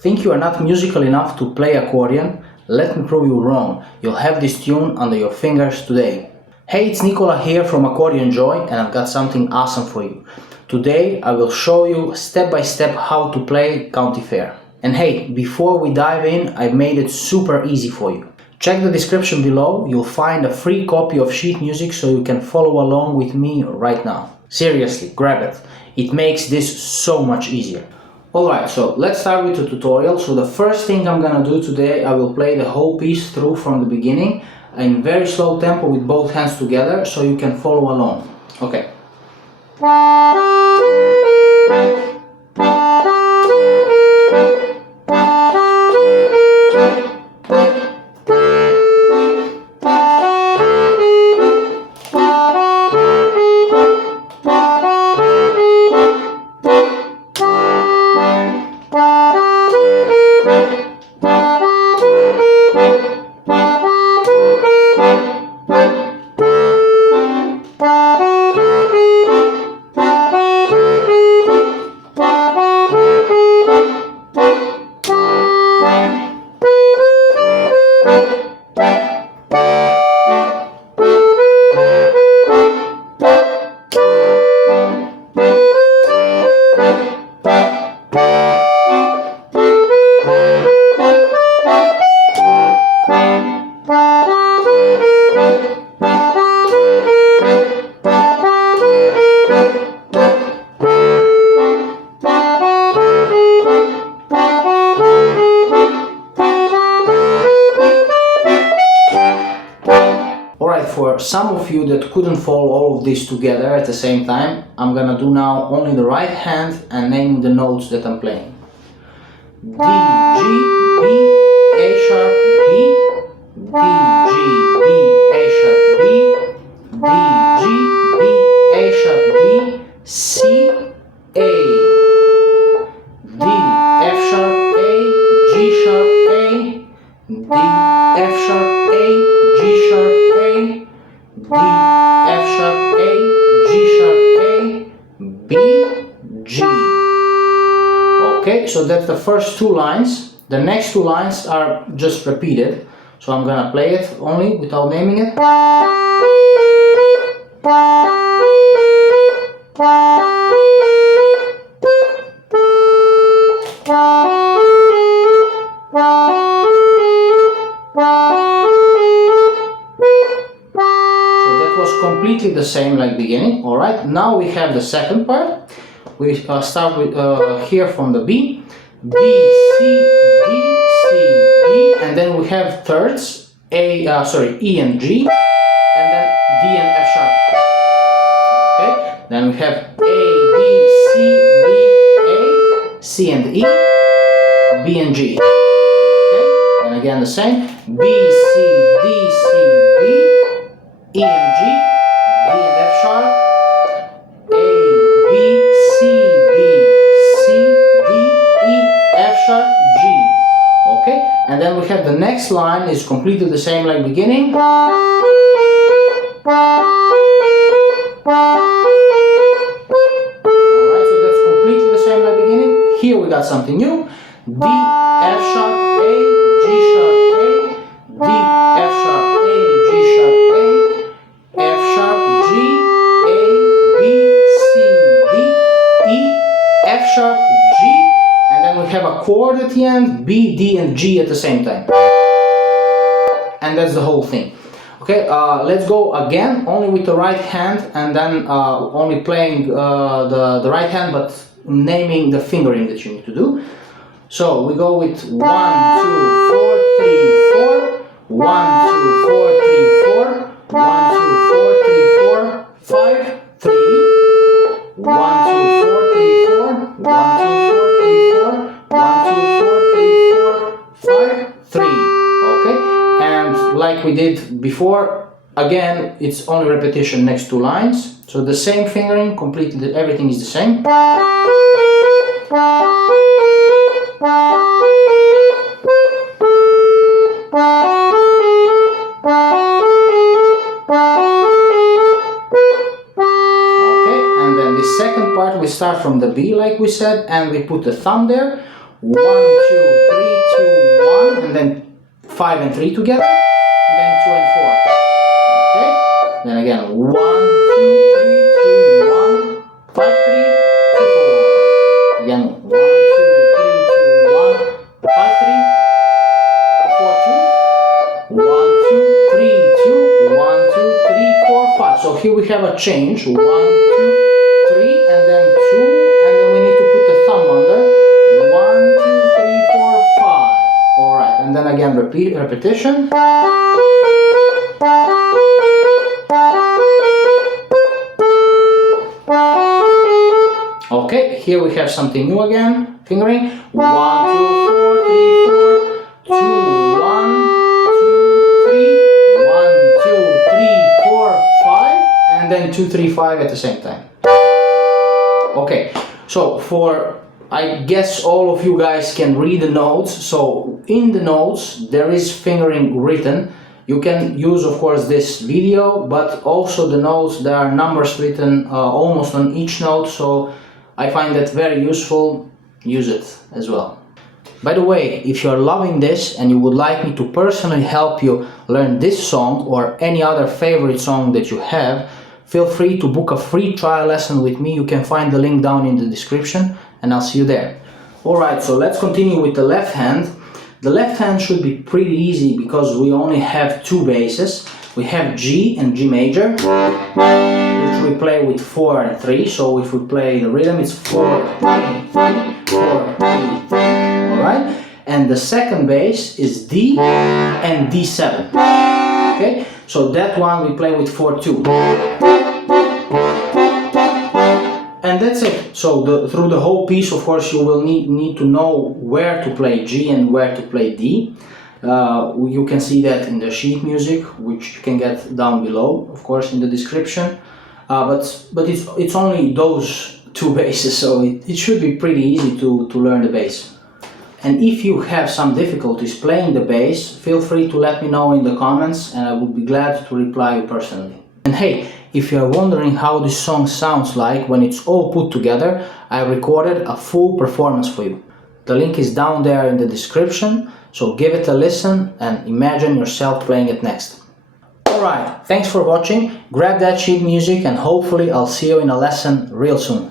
Think you are not musical enough to play accordion? Let me prove you wrong. You'll have this tune under your fingers today. Hey, it's Nicola here from Accordion Joy, and I've got something awesome for you. Today I will show you step by step how to play County Fair. And hey, before we dive in, I've made it super easy for you. Check the description below, you'll find a free copy of sheet music so you can follow along with me right now. Seriously, grab it. It makes this so much easier. Alright, so let's start with the tutorial. So the first thing I'm gonna do today, I will play the whole piece through from the beginning in very slow tempo with both hands together so you can follow along. Okay. For some of you that couldn't follow all of this together at the same time, I'm gonna do now only the right hand and naming the notes that I'm playing. D, G, B, A sharp, B, D, G, B, A sharp, B, D, G, B, A sharp, B, C, A, D, F sharp, A, G sharp, A, D, F sharp, A, G sharp, A, D, F sharp, A, G sharp, A, B, G. Okay, so that's the first two lines. The next two lines are just repeated. So I'm gonna play it only without naming it. Completely the same like beginning. Alright, now we have the second part. We start with here from the B, B, C, D, C, D, and then we have thirds, E and G, and then D and F sharp. Okay, then we have A, B, C, D, A, C and E, B and G. Okay, and again the same, B, C, D, C, B, E and G, D and F sharp, A, B, C, B, C, D, E, F sharp, G. Okay, and then we have the next line is completely the same like beginning. Alright, so that's completely the same like beginning. Here we got something new. D, F sharp, A, G sharp, A, D, F sharp, A, G sharp, A, F sharp, G, A, B, C, D, E, F sharp, G, and then we have a chord at the end, B, D, and G at the same time. And that's the whole thing. Okay, let's go again, only with the right hand, and then only playing the right hand, but naming the fingering that you need to do. So we go with 1, 2, 4, 3, 4, 1, 2, 4, 3, 4, 1, 2, 4, 3, 4, 5, 3, 1, 2, 4, 3, 4, 1, 2, 4, 3, 4, 1, 2, 4, 3, 4, 5, 3. Okay, and like we did before, again, it's only repetition next two lines. So the same fingering, completely everything is the same. Okay, and then the second part we start from the B like we said, and we put the thumb there. 1, 2, 3, 2, 1, and then 5 and 3 together, and then 2 and 4. Okay? Then again, 1, 2, 3, 2, 1, 5, 3, 2, 4. Again, 1, 2, 3, 2, 1, 5, 3, 4, 2. 1, 2, 3, 2, 1, 2, 3, 4, 5. So here we have a change. 1, 2, 3, and then 2, and then we need to put the thumb under. 1, 2, 3, 4, 5. Alright, and then again repetition. Okay, here we have something new again. Fingering. 1, 2, 4, 3, 4, 2, 1, 2, 3, 1, 2, 3, 4, 5, and then 2, 3, 5 at the same time. Okay, so I guess all of you guys can read the notes. So in the notes there is fingering written. You can use, of course, this video, but also the notes, there are numbers written almost on each note, so I find that very useful. Use it as well. By the way, if you are loving this and you would like me to personally help you learn this song or any other favorite song that you have, feel free to book a free trial lesson with me. You can find the link down in the description, and I'll see you there. Alright, so let's continue with the left hand. The left hand should be pretty easy because we only have two basses. We have G and G major, which we play with 4 and 3. So if we play the rhythm, it's 4, 3, 4, 3, 3. Alright? And the second bass is D and D7. Okay? So that one we play with 4, 2. And that's it. So through the whole piece, of course, you will need to know where to play G and where to play D. You can see that in the sheet music, which you can get down below, of course, in the description. But it's only those two basses, so it should be pretty easy to learn the bass. And if you have some difficulties playing the bass, feel free to let me know in the comments, and I would be glad to reply you personally. And hey, if you are wondering how this song sounds like when it's all put together, I recorded a full performance for you. The link is down there in the description, so give it a listen and imagine yourself playing it next. Alright, thanks for watching, grab that sheet music and hopefully I'll see you in a lesson real soon.